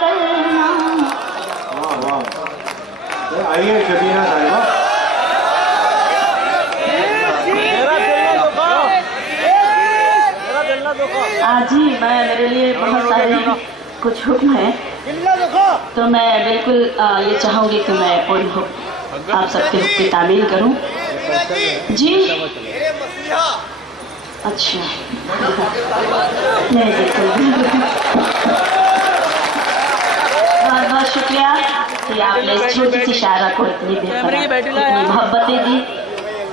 करना। आइए शबीना साहिबा। आज ही मेरे लिए बहुत सारे कुछ हुक्म है, तो मैं बिल्कुल ये चाहूँगी कि मैं उन आप सबके हुक्म की तामील करूँ। जी अच्छा नहीं बिल्कुल बहुत बहुत शुक्रिया कि आपने इस छोटी सी शायरा को इतनी इतनी मोहब्बतें दी,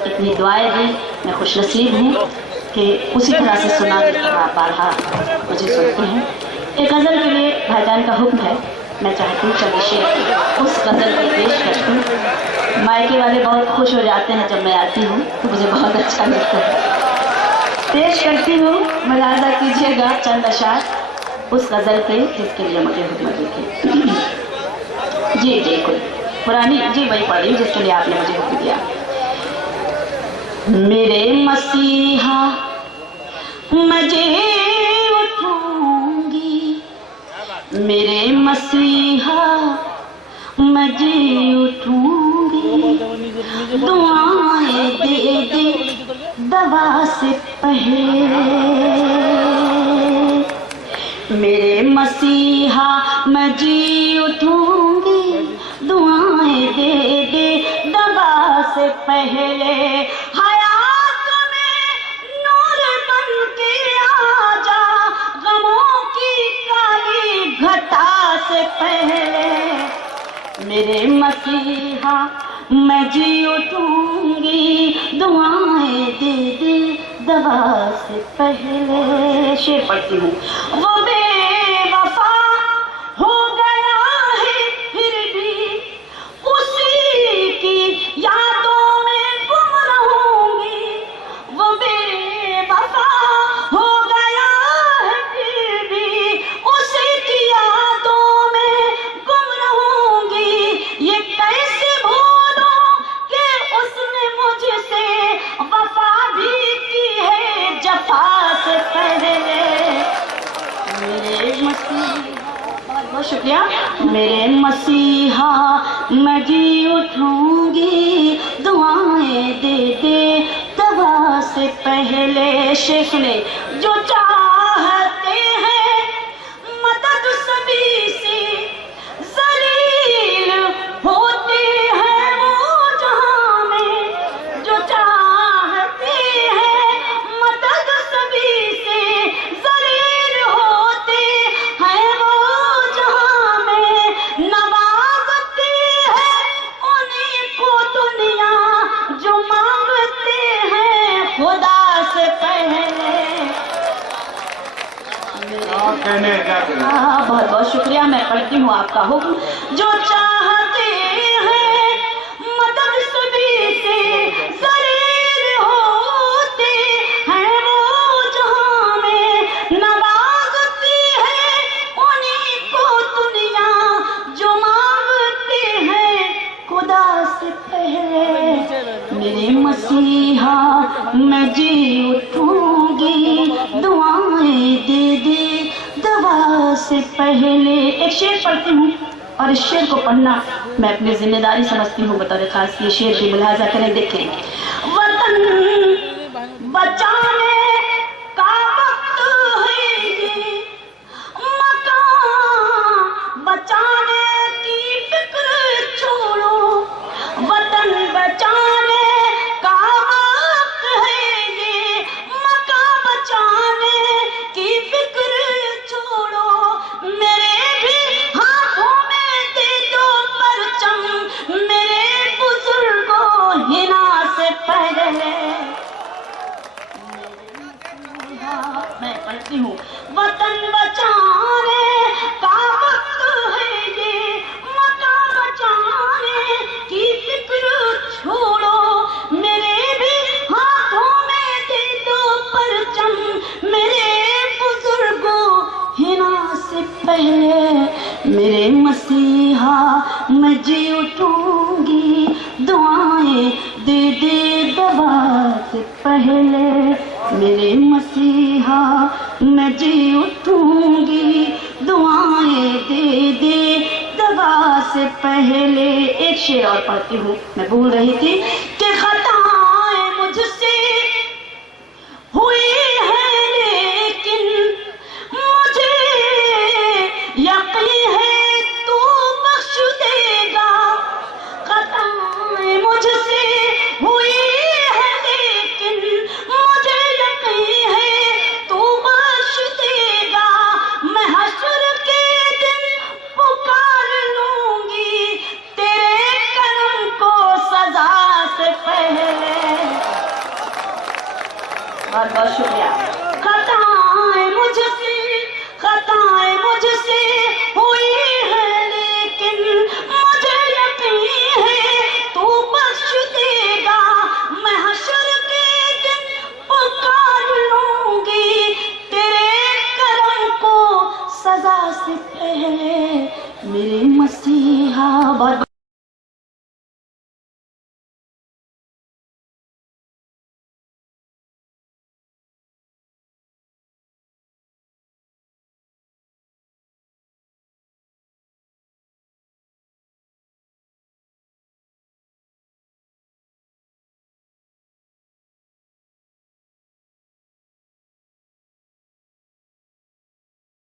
इतनी दुआएं दी। मैं खुश नसीब हूँ कि उसी तरह से सुना आप बारहा मुझे सुनते हैं। एक गज़ल के लिए भाईजान का हुक्म है, मैं चाहती हूँ चंद शेर उस गज़ल को पेश करती हूँ। मायके वाले बहुत खुश हो जाते हैं जब मैं आती हूँ, तो मुझे बहुत अच्छा लगता है। पेश करती हूँ, मुलाज़ा कीजिएगा चंद अशार उस गज़ल पे जिसके लिए मुझे हुक्म दी। जी जी कोई पुरानी जी वही पढ़ रही जिसके लिए आपने मुझे हुक्म दिया। मेरे मसीहा मजे उठूंगी, मेरे मसीहा मजे उठूंगी, दुआएं दे दे दवा से पहले। मेरे मसीहा मजे उठूंगी, दुआएं दे दे दवा से पहले। हयात में नूर बन के आ जा, गमों की काली घटा से पहले। मेरे मसीहा मैं जी उठूंगी, दुआएं दे दे दवा से पहले। शेर पढ़ती हूँ। वो बेवफा हो गया है फिर भी उसी की यादों में गुम रहूंगी। वो बेवफा हो गया है फिर भी उसी की यादों में गुम रहूंगी। ये कैसे भूलूं कि उसने मुझसे वफा भी की है जफा से पहले। मेरे मसीहा बहुत शुक्रिया। मेरे मसीहा मैं जी उठूंगी, दुआएं दे दे दवा से पहले। शेख ने जो चाहते हैं मदद सभी से, जलील होते हैं वो जहां में। जो चाहते हैं मदद सभी से, जलील होते हैं वो जहां में। नवाजते हैं उन्हीं को दुनिया जो मांगते हैं खुदा से पहले। बहुत बहुत शुक्रिया। मैं पढ़ती हूँ आपका हुक्म। जो चाहते हैं मदद सभी से, जलील होते हैं वो जहां में। नवाजती है उन्हीं को दुनिया जो मांगते हैं खुदा से पहले। मेरे मसीहा मैं जी उठूंगी, दुआएं दे दे दवा से पहले। एक शेर पढ़ती हूँ और इस शेर को पढ़ना मैं अपनी जिम्मेदारी समझती हूँ बतौर खास। ये शेर भी मुलाजा करें, देखें। वतन बचाने का वक्त है ये, मकान बचाने की फिक्र छोड़ो। वतन बचाने का वक्त है ये, मकान बचाने की फिक्र छोड़ो। मेरे भी हाथों में दे दो परचम, मेरे बुजुर्गों हिना से पहले। मैं पढ़ती हूँ। वतन बचाने का वक्त है ये, मकान बचाने की फिक्र छोड़ो। मेरे भी हाथों में दे दो परचम, मेरे बुजुर्गों हिना से पहले। मेरे मसीहा मैं जी उठूंगी, दुआएं दे दे दवा से पहले। मेरे मसीहा मैं जी उठूंगी, दुआएं दे سے پہلے ایک شعر اور پڑھتی ہوں، میں بھول رہی تھی کہ خطائیں مجھ سے ہوئی ہے لیکن مجھے یقین ہے تو بخش دے گا۔ خطائیں مجھ سے ہوئی ہے لیکن مجھے یقین ہے تو بخش دے گا۔ میں حشر کے دن پکار لوں گی تیرے کرم کو سزا سے پہلے۔ بہت بہت شکریہ۔ خطائیں مجھ سے ہوئی ہے لیکن مجھے یقین ہے تو بخش دے گا۔ میں حشر کے دن پکار لوں گی تیرے کرم کو سزا سے پہلے۔ میرے مسیحا، بہت